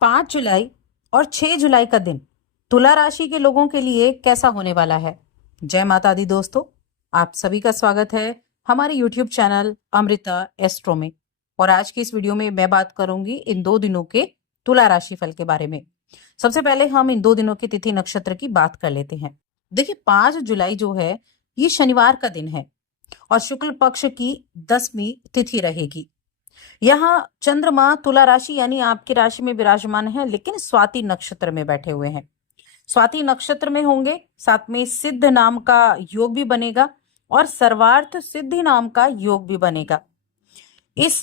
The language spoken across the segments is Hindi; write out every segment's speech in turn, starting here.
5 जुलाई और 6 जुलाई का दिन तुला राशि के लोगों के लिए कैसा होने वाला है। जय माता दी दोस्तों, आप सभी का स्वागत है हमारे यूट्यूब चैनल अमृता एस्ट्रो में। और आज की इस वीडियो में मैं बात करूंगी इन 2 दिनों के तुला राशि फल के बारे में। सबसे पहले हम इन 2 दिनों की तिथि नक्षत्र की बात कर लेते हैं। देखिए 5 जुलाई जो है ये शनिवार का दिन है और शुक्ल पक्ष की 10वीं तिथि रहेगी। यहाँ चंद्रमा तुला राशि यानी आपकी राशि में विराजमान है, लेकिन स्वाति नक्षत्र में बैठे हुए हैं। स्वाति नक्षत्र में होंगे, साथ में सिद्ध नाम का योग भी बनेगा और सर्वार्थ सिद्धि नाम का योग भी बनेगा। इस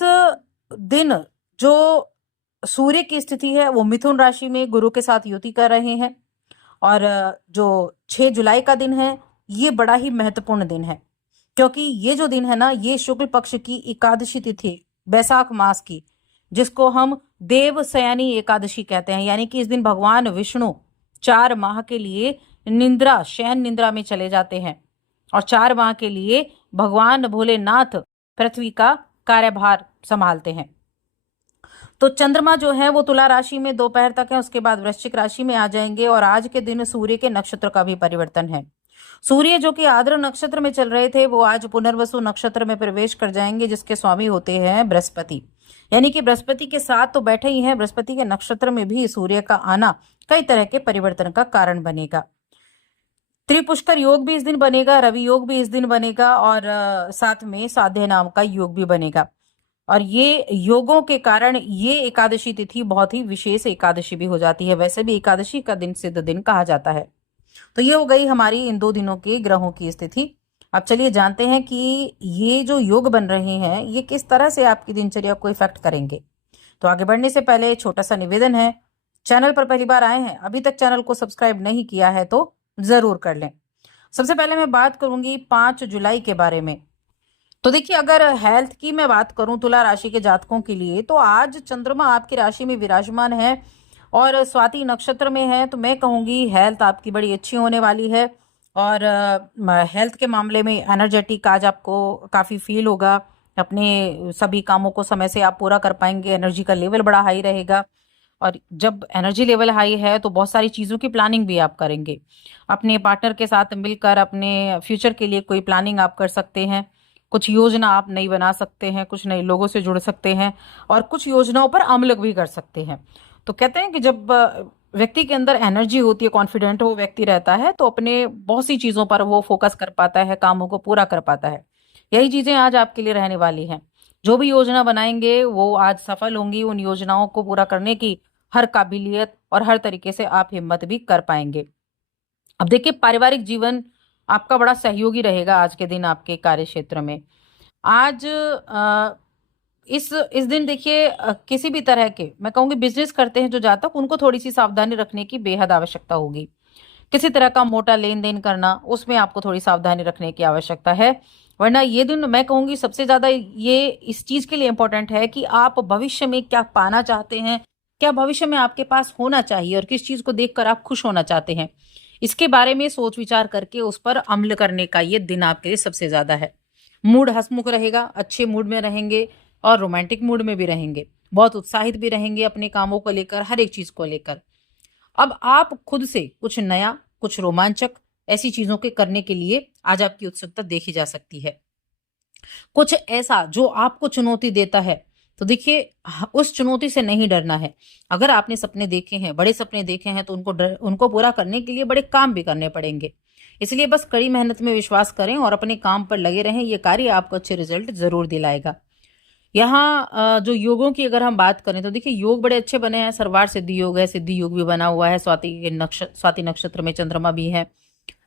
दिन जो सूर्य की स्थिति है वो मिथुन राशि में गुरु के साथ युति कर रहे हैं। और जो 6 जुलाई का दिन है ये बड़ा ही महत्वपूर्ण दिन है, क्योंकि ये जो दिन है ना ये शुक्ल पक्ष की एकादशी तिथि बैसाख मास की, जिसको हम देवशयनी एकादशी कहते हैं, यानी कि इस दिन भगवान विष्णु 4 माह के लिए निद्रा शयन निद्रा में चले जाते हैं और 4 माह के लिए भगवान भोलेनाथ पृथ्वी का कार्यभार संभालते हैं। तो चंद्रमा जो है वो तुला राशि में दोपहर तक है, उसके बाद वृश्चिक राशि में आ जाएंगे और आज के दिन सूर्य के नक्षत्र का भी परिवर्तन है। सूर्य जो कि आद्र नक्षत्र में चल रहे थे वो आज पुनर्वसु नक्षत्र में प्रवेश कर जाएंगे, जिसके स्वामी होते हैं बृहस्पति। यानी कि बृहस्पति के साथ तो बैठे ही हैं, बृहस्पति के नक्षत्र में भी सूर्य का आना कई तरह के परिवर्तन का कारण बनेगा। त्रिपुष्कर योग भी इस दिन बनेगा, रवि योग भी इस दिन बनेगा और साथ में साध्य नाम का योग भी बनेगा। और ये योगों के कारण ये एकादशी तिथि बहुत ही विशेष एकादशी भी हो जाती है। वैसे भी एकादशी का दिन सिद्ध दिन कहा जाता है। तो ये हो गई हमारी इन 2 दिनों के ग्रहों की स्थिति। अब चलिए जानते हैं कि ये जो योग बन रहे हैं ये किस तरह से आपकी दिनचर्या को इफेक्ट करेंगे। तो आगे बढ़ने से पहले छोटा सा निवेदन है, चैनल पर पहली बार आए हैं, अभी तक चैनल को सब्सक्राइब नहीं किया है तो जरूर कर लें। सबसे पहले मैं बात करूंगी 5 जुलाई के बारे में। तो देखिए अगर हेल्थ की मैं बात करूं तुला राशि के जातकों के लिए, तो आज चंद्रमा आपकी राशि में विराजमान है और स्वाति नक्षत्र में है, तो मैं कहूंगी हेल्थ आपकी बड़ी अच्छी होने वाली है। और हेल्थ के मामले में एनर्जेटिक आज आपको काफ़ी फील होगा, अपने सभी कामों को समय से आप पूरा कर पाएंगे, एनर्जी का लेवल बड़ा हाई रहेगा। और जब एनर्जी लेवल हाई है तो बहुत सारी चीज़ों की प्लानिंग भी आप करेंगे, अपने पार्टनर के साथ मिलकर अपने फ्यूचर के लिए कोई प्लानिंग आप कर सकते हैं, कुछ योजना आप नई बना सकते हैं, कुछ नए लोगों से जुड़ सकते हैं और कुछ योजनाओं पर अमल भी कर सकते हैं। तो कहते हैं कि जब व्यक्ति के अंदर एनर्जी होती है, कॉन्फिडेंट वो व्यक्ति रहता है, तो अपने बहुत सी चीज़ों पर वो फोकस कर पाता है, कामों को पूरा कर पाता है। यही चीज़ें आज आपके लिए रहने वाली हैं। जो भी योजना बनाएंगे वो आज सफल होंगी। उन योजनाओं को पूरा करने की हर काबिलियत और हर तरीके से आप हिम्मत भी कर पाएंगे। अब देखिए पारिवारिक जीवन आपका बड़ा सहयोगी रहेगा आज के दिन आपके कार्य क्षेत्र में। आज इस दिन देखिए किसी भी तरह के मैं कहूँगी बिजनेस करते हैं जो जातक, उनको थोड़ी सी सावधानी रखने की बेहद आवश्यकता होगी। किसी तरह का मोटा लेन देन करना, उसमें आपको थोड़ी सावधानी रखने की आवश्यकता है। वरना ये दिन मैं कहूँगी सबसे ज़्यादा ये इस चीज़ के लिए इम्पोर्टेंट है कि आप भविष्य में क्या पाना चाहते हैं, क्या भविष्य में आपके पास होना चाहिए और किस चीज़ को देखकर आप खुश होना चाहते हैं, इसके बारे में सोच विचार करके उस पर अमल करने का ये दिन आपके लिए सबसे ज़्यादा है। मूड हंसमुख रहेगा, अच्छे मूड में रहेंगे और रोमांटिक मूड में भी रहेंगे, बहुत उत्साहित भी रहेंगे अपने कामों को लेकर, हर एक चीज़ को लेकर। अब आप खुद से कुछ नया, कुछ रोमांचक ऐसी चीज़ों के करने के लिए आज आपकी उत्सुकता देखी जा सकती है। कुछ ऐसा जो आपको चुनौती देता है, तो देखिए उस चुनौती से नहीं डरना है। अगर आपने सपने देखे हैं, बड़े सपने देखे हैं, तो उनको पूरा करने के लिए बड़े काम भी करने पड़ेंगे। इसलिए बस कड़ी मेहनत में विश्वास करें और अपने काम पर लगे रहें, ये कार्य आपको अच्छे रिजल्ट जरूर दिलाएगा। यहाँ जो योगों की अगर हम बात करें तो देखिए योग बड़े अच्छे बने हैं। सर्वार्थ सिद्धि योग है, सिद्धि योग भी बना हुआ है, स्वाति नक्षत्र में चंद्रमा भी है,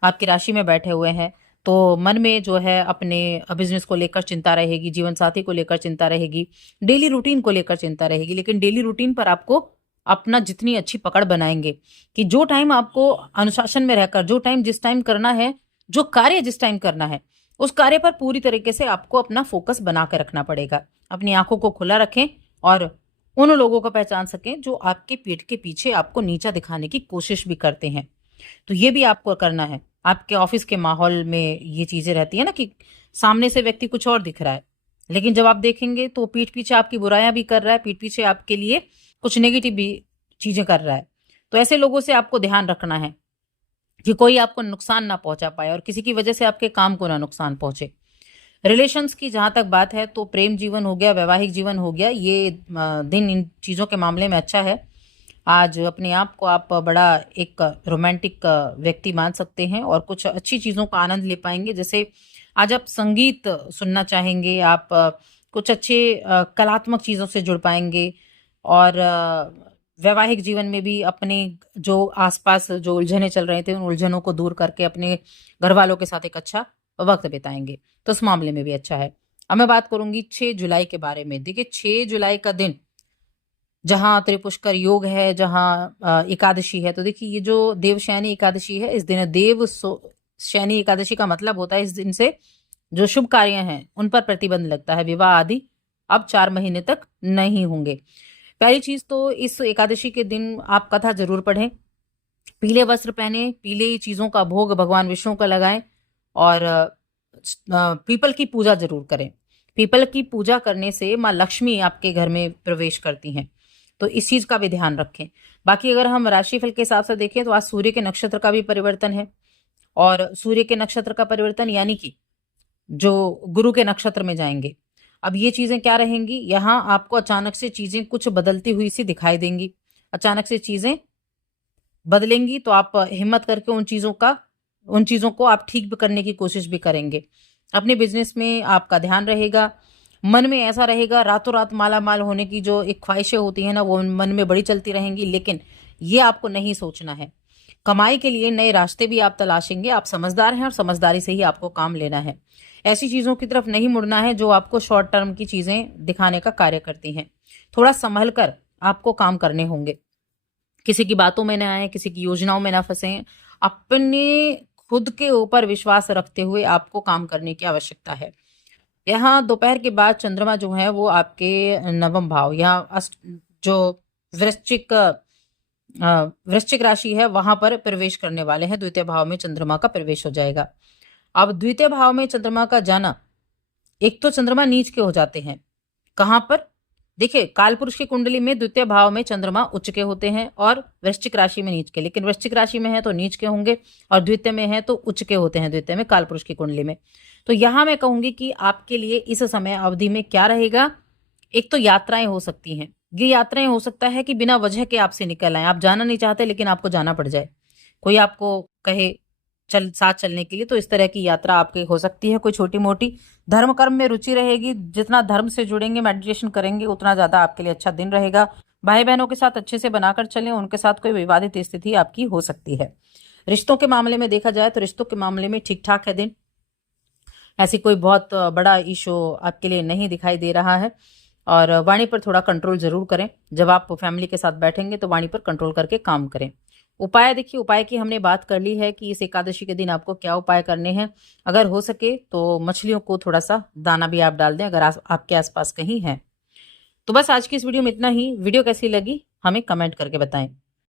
आपकी राशि में बैठे हुए हैं। तो मन में जो है अपने बिजनेस को लेकर चिंता रहेगी, जीवन साथी को लेकर चिंता रहेगी, डेली रूटीन को लेकर चिंता रहेगी। लेकिन डेली रूटीन पर आपको अपना जितनी अच्छी पकड़ बनाएंगे कि जो टाइम आपको अनुशासन में रहकर, जो टाइम जिस टाइम करना है, जो कार्य जिस टाइम करना है, उस कार्य पर पूरी तरीके से आपको अपना फोकस बना कर रखना पड़ेगा। अपनी आंखों को खुला रखें और उन लोगों को पहचान सकें जो आपके पीठ के पीछे आपको नीचा दिखाने की कोशिश भी करते हैं। तो ये भी आपको करना है। आपके ऑफिस के माहौल में ये चीजें रहती है ना कि सामने से व्यक्ति कुछ और दिख रहा है, लेकिन जब आप देखेंगे तो पीठ पीछे आपकी बुराइयां भी कर रहा है, पीठ पीछे आपके लिए कुछ नेगेटिव भी चीजें कर रहा है। तो ऐसे लोगों से आपको ध्यान रखना है कि कोई आपको नुकसान ना पहुंचा पाए और किसी की वजह से आपके काम को ना नुकसान पहुंचे। रिलेशंस की जहां तक बात है तो प्रेम जीवन हो गया, वैवाहिक जीवन हो गया, ये दिन इन चीजों के मामले में अच्छा है। आज अपने आप को आप बड़ा एक रोमांटिक व्यक्ति मान सकते हैं और कुछ अच्छी चीजों का आनंद ले पाएंगे। जैसे आज आप संगीत सुनना चाहेंगे, आप कुछ अच्छे कलात्मक चीजों से जुड़ पाएंगे और वैवाहिक जीवन में भी अपने जो आसपास जो उलझने चल रहे थे उन उलझनों को दूर करके अपने घर वालों के साथ एक अच्छा वक्त बिताएंगे। तो उस मामले में भी अच्छा है। अब मैं बात करूंगी 6 जुलाई के बारे में। देखिए 6 जुलाई का दिन जहां त्रिपुष्कर योग है, जहां एकादशी है, तो देखिए ये जो देवशयनी एकादशी है, इस दिन शयनी एकादशी का मतलब होता है इस दिन से जो शुभ कार्य हैं उन पर प्रतिबंध लगता है। विवाह आदि अब 4 महीने तक नहीं होंगे। पहली चीज तो इस एकादशी के दिन आप कथा जरूर पढ़ें, पीले वस्त्र पहने, पीले चीजों का भोग भगवान विष्णु का लगाएं और पीपल की पूजा जरूर करें। पीपल की पूजा करने से माँ लक्ष्मी आपके घर में प्रवेश करती हैं, तो इस चीज का भी ध्यान रखें। बाकी अगर हम राशिफल के हिसाब से देखें तो आज सूर्य के नक्षत्र का भी परिवर्तन है और सूर्य के नक्षत्र का परिवर्तन यानी कि जो गुरु के नक्षत्र में जाएंगे। अब ये चीजें क्या रहेंगी, यहाँ आपको अचानक से चीजें कुछ बदलती हुई सी दिखाई देंगी। अचानक से चीजें बदलेंगी तो आप हिम्मत करके उन चीजों को आप ठीक भी करने की कोशिश भी करेंगे। अपने बिजनेस में आपका ध्यान रहेगा। मन में ऐसा रहेगा रातों रात माला माल होने की जो एक ख्वाहिशें होती है ना, वो मन में बड़ी चलती रहेंगी, लेकिन ये आपको नहीं सोचना है। कमाई के लिए नए रास्ते भी आप तलाशेंगे। आप समझदार हैं और समझदारी से ही आपको काम लेना है। ऐसी चीजों की तरफ नहीं मुड़ना है जो आपको शॉर्ट टर्म की चीजें दिखाने का कार्य करती हैं। थोड़ा संभल कर आपको काम करने होंगे। किसी की बातों में ना आए, किसी की योजनाओं में ना फंसे। अपने खुद के ऊपर विश्वास रखते हुए आपको काम करने की आवश्यकता है। यहाँ दोपहर के बाद चंद्रमा जो है वो आपके नवम भाव, यहाँ जो वृश्चिक वृश्चिक राशि है वहां पर प्रवेश करने वाले हैं। द्वितीय भाव में चंद्रमा का प्रवेश हो जाएगा। अब द्वितीय भाव में चंद्रमा का जाना, एक तो चंद्रमा नीच के हो जाते हैं कहां पर, देखिए कालपुरुष की कुंडली में द्वितीय भाव में चंद्रमा उच्च के होते हैं और वृश्चिक राशि में नीच के, लेकिन वृश्चिक राशि में है तो नीच के होंगे और द्वितीय में है तो उच्च के होते हैं, द्वितीय में कालपुरुष की कुंडली में। तो यहां मैं कहूंगी कि आपके लिए इस समय अवधि में क्या रहेगा, एक तो यात्राएं हो सकती हैं। ये यात्राएं हो सकता है कि बिना वजह के आपसे निकल आए, आप जाना नहीं चाहते लेकिन आपको जाना पड़ जाए, कोई आपको कहे साथ चलने के लिए, तो इस तरह की यात्रा आपकी हो सकती है कोई छोटी मोटी। धर्म कर्म में रुचि रहेगी, जितना धर्म से जुड़ेंगे, मेडिटेशन करेंगे, उतना ज्यादा आपके लिए अच्छा दिन रहेगा। भाई बहनों के साथ अच्छे से बनाकर चलें, उनके साथ कोई विवादित स्थिति आपकी हो सकती है। रिश्तों के मामले में देखा जाए तो रिश्तों के मामले में ठीक ठाक है दिन, ऐसी कोई बहुत बड़ा इशू आपके लिए नहीं दिखाई दे रहा है। और वाणी पर थोड़ा कंट्रोल जरूर करें, जब आप फैमिली के साथ बैठेंगे तो वाणी पर कंट्रोल करके काम करें। उपाय देखिए, उपाय की हमने बात कर ली है कि इस एकादशी के दिन आपको क्या उपाय करने हैं। अगर हो सके तो मछलियों को थोड़ा सा दाना भी आप डाल दें अगर आपके आसपास कहीं है। तो बस आज की इस वीडियो में इतना ही। वीडियो कैसी लगी हमें कमेंट करके बताएं।